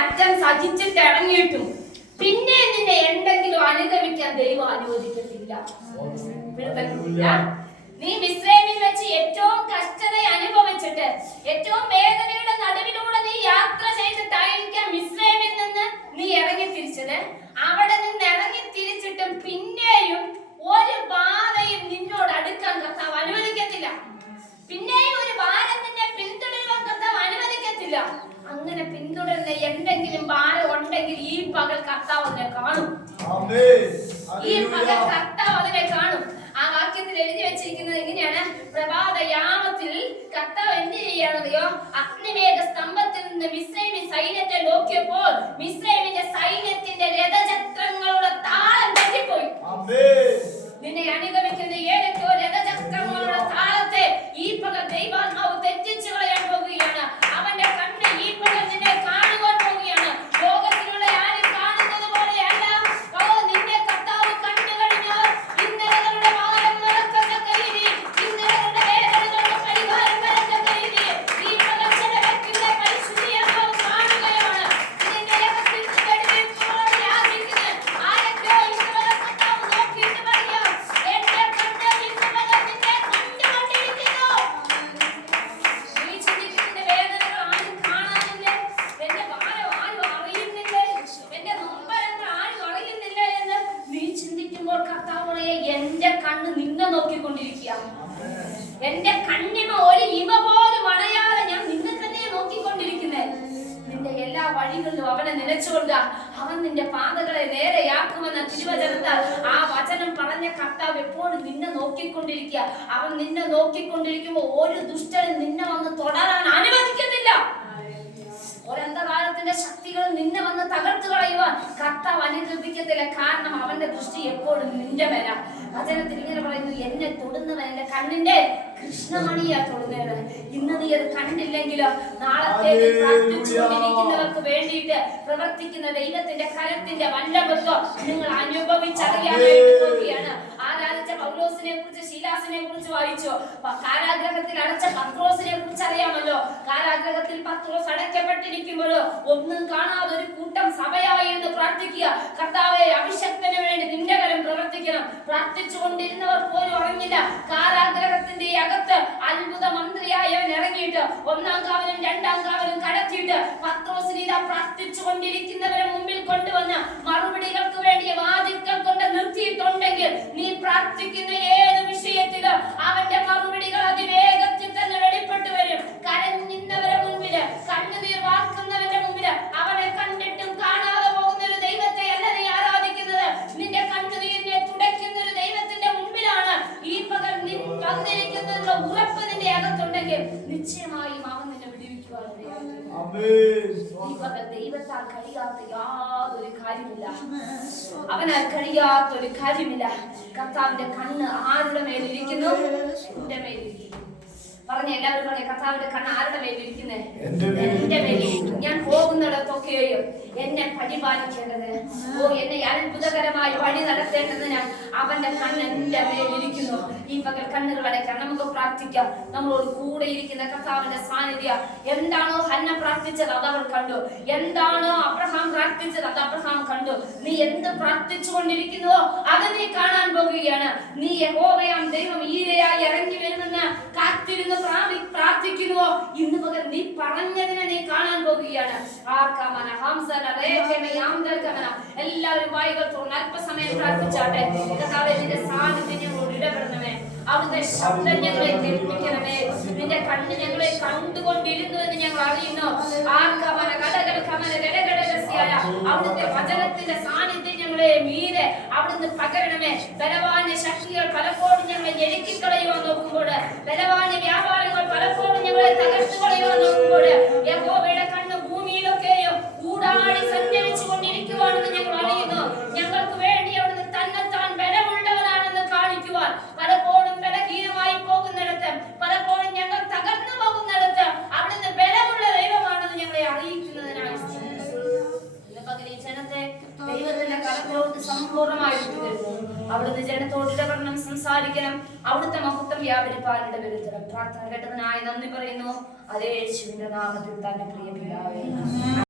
അച്ഛൻ സഹിച്ചിട്ട് ഇറങ്ങിയിട്ടും. പിന്നെ നിന്നെ എന്തെങ്കിലും അനുഗമിക്കാൻ ദൈവം അനുവദിക്കത്തില്ല. നീ മിസ്രൈമിൽ വെച്ച് ഏറ്റവും കഷ്ടത അനുഭവിച്ചിട്ട് ഏറ്റവും വേദനയുടെ നടുവിലൂടെ നീ യാത്ര ചെയ്തിട്ടായിരിക്കാം മിസ്രൈമിൽ നിന്ന് നീ ഇറങ്ങി തിരിച്ചത് അവിടെ നിന്ന് ഇറങ്ങി തിരിച്ചിട്ടും പിന്നെയും ഒരു ബാധയും നിന്നോട് അടുക്കാൻ കർത്താവ് അനുവദിക്കത്തില്ല പിന്നെയും ഒരു ഭാരം നിന്നെ പിന്തുടരുവാൻ കർത്താവ് അനുവദിക്കത്തില്ല അങ്ങനെ പിന്തുടരുന്ന എന്തെങ്കിലും ഭാരം ഉണ്ടെങ്കിൽ ഈ പകൽ കർത്താവ് അതിനെ കാണും. ഈ പകൽ കർത്താവ് അതിനെ കാണും. ആ വാക്യത്തിൽ എഴുതി വെച്ചിരിക്കുന്നത് എങ്ങനെയാണ് പ്രഭാത യാമത്തിൽ കർത്താവ് എന്ത് ചെയ്യാണെന്നറിയോ അഗ്നിമേഘ സ്തംഭത്തിൽ നിന്ന് മിസ്രൈമി സൈന്യത്തെ നോക്കിയപ്പോൾ മിസ്രൈമിന്റെ എന്റെ കണ്ണിമ ഒരു ഇമ പോലും അണയാതെ ഞാൻ നിന്നെ തന്നെ നോക്കിക്കൊണ്ടിരിക്കുന്നേ. നിന്റെ എല്ലാ വഴികളിലും അവനെ നിലച്ചുകൊണ്ട് അവൻ നിന്റെ പാതകളെ നേരെയാക്കുമെന്ന തിരുവചനത്താൽ ആ വചനം പറഞ്ഞ കർത്താവ് എപ്പോഴും നിന്നെ നോക്കിക്കൊണ്ടിരിക്കുക. അവൻ നിന്നെ നോക്കിക്കൊണ്ടിരിക്കുമ്പോൾ ഒരു ദുഷ്ടനും നിന്നെ വന്ന് തുടരാൻ അനുവദിക്കുന്നില്ല. ഒരന്ധകാലത്തിന്റെ ശക്തികൾ നിന്നെ വന്ന് തകർത്തു കളയുവാൻ കർത്താവ് അനുഗ്രഹിക്കത്തില്ല. കാരണം അവന്റെ ദൃഷ്ടി എപ്പോഴും നിന്റെ മേല വചനത്തിൽ ഇങ്ങനെ പറയുന്നു എന്നെ തൊടുന്നവൻ എന്റെ കണ്ണിന്റെ കൃഷ്ണമണിയാ തൊടുന്നത് ഇന്ന് നീ അത് കണ്ടില്ലെങ്കിലോ? നാളത്തെ പ്രാർത്ഥിച്ചുകൊണ്ടിരിക്കുന്നവർക്ക് വേണ്ടിയിട്ട് പ്രവർത്തിക്കുന്ന ദൈവത്തിന്റെ കരത്തിന്റെ വല്ലഭത്വം നിങ്ങൾ അനുഭവിച്ചറിയാനായിട്ട് നോക്കിയാണ് ആരാധിച്ച പൗലോസിനെ കുറിച്ച് ശീലാസിനെ കുറിച്ച് വായിച്ചോ? കാരാഗ്രഹത്തിൽ അടച്ച പത്രോസിനെ കുറിച്ച് അറിയാമല്ലോ. കാരാഗ്രഹത്തിൽ പത്രോസ് അടയ്ക്കപ്പെട്ടിരിക്കുമ്പോഴോ ഒന്നും കാണാതെ ഒരു കൂട്ടം സഭയായി എന്ന് പ്രാർത്ഥിക്കുക. കർത്താവെ അഭിഷക്തന് വേണ്ടി നിന്റെ കരം പ്രാർത്ഥിച്ചുകൊണ്ടിരുന്നവർ പോലും ഉറങ്ങില്ല. കാരാഗ്രഹത്തിന്റെ അകത്ത് അത്ഭുത മന്ത്രിയായി അവൻ ഇറങ്ങിയിട്ട് ഒന്നാം കാവലും രണ്ടാം കാവലും കടത്തിയിട്ട് പത്രോസിനെ പ്രാർത്ഥിച്ചുകൊണ്ടിരിക്കുന്നവരെ മുമ്പിൽ കൊണ്ടുവന്ന് മറുപടികൾക്ക് വേണ്ടി നീ വന്നിരിക്കുന്നതിനുള്ള ഉറപ്പ് നിന്റെ അകത്തുണ്ടെങ്കിൽ നിശ്ചയമായും അവൻ നിന്നെ ദൈവത്താൽ കഴിയാത്ത യാതൊരു കാര്യമില്ല. അവനാൽ കഴിയാത്ത ഒരു കാര്യമില്ല. കർത്താവിന്റെ കണ്ണ് ആരുടെ മേലിരിക്കുന്നു? എന്റെ മേലിരിക്കുന്നു. പറഞ്ഞ എല്ലാവരും പറഞ്ഞ കർത്താവിന്റെ കണ്ണ് ആരുടെ മേലിരിക്കുന്നേ എന്റെ എന്റെ ഞാൻ പോകുന്നിടത്തൊക്കെയും എന്നെ പരിപാലിക്കേണ്ടത്. ഓ എന്നെ അത്ഭുതകരമായി വഴി നടത്തേണ്ടതിന് അവന്റെ കണ്ണ് എന്റെ മേലിരിക്കുന്നു ഈ പകൽ അടയ്ക്കാം. നമുക്ക് പ്രാർത്ഥിക്കാം. നമ്മളോട് കൂടെ ഇരിക്കുന്ന കർത്താവിന്റെ സാന്നിധ്യം. എന്താണോ ഹന്ന പ്രാർത്ഥിച്ചത് അത് അവൾ കണ്ടു. എന്താണോ അബ്രഹാം പ്രാർത്ഥിച്ചത് അത് അബ്രഹാം കണ്ടു. നീ എന്ത് പ്രാർത്ഥിച്ചു കൊണ്ടിരിക്കുന്നുവോ അത് നീ കാണാൻ പോകുകയാണ്. നീ യഹോവയാം ദൈവം ഈരയായി ഇറങ്ങി വരുമെന്ന് കാത്തിരുന്ന് പ്രാപി- പ്രാർത്ഥിക്കുന്നുവോ ഇന്ന് പകൽ നീ പറഞ്ഞതിനെ നീ കാണാൻ പോകുകയാണ് സാന്നിധ്യം ഞങ്ങളെ കേൾപ്പിക്കണമേ. എന്ന് കടകൾ മീരെ ഞെരുക്കിക്കളയുവാൻ നോക്കുമ്പോൾ വ്യാപാരങ്ങൾ പലപ്പോഴും ഞങ്ങളെ തകർത്തു കളയുവാൻ നോക്കുമ്പോൾ കണ്ണ് ഭൂമിയിലൊക്കെയോ കൂടാടി സഞ്ചരിച്ചു കൊണ്ടിരിക്കുവാണെന്ന് ഞങ്ങൾ അറിയുന്നു ഞങ്ങൾക്ക് വേണ്ടി അവിടുന്ന് തന്നെത്താൻ ബലമുള്ളവനാണെന്ന് കാണിക്കുവാൻ പലപ്പോഴും ബലഹീനമായി പോകുന്നിടത്ത് പലപ്പോഴും ഞങ്ങൾ തകർന്നു പോകുന്നിടത്ത് അവിടുന്ന് ബലമുള്ള ദൈവമാണെന്ന് ഞങ്ങളെ അറിയിക്കുന്നതിനായി ഇന്ന് പകൽ ഈ ജനത്തെ ദൈവത്തിന്റെ കരത്തിലോട്ട് സമ്പൂർണമായി വിട്ടുതരുന്നു അവിടുന്ന് വർണം സംസാരിക്കണം. അവിടുത്തെ മഹത്വം വ്യാപരിപ്പാൻ ഇടവരുത്തണം പ്രാർത്ഥന കേട്ടതിനായി നന്ദി പറയുന്നു. അതേ യേശുവിന്റെ നാമത്തിൽ തന്നെ പ്രിയ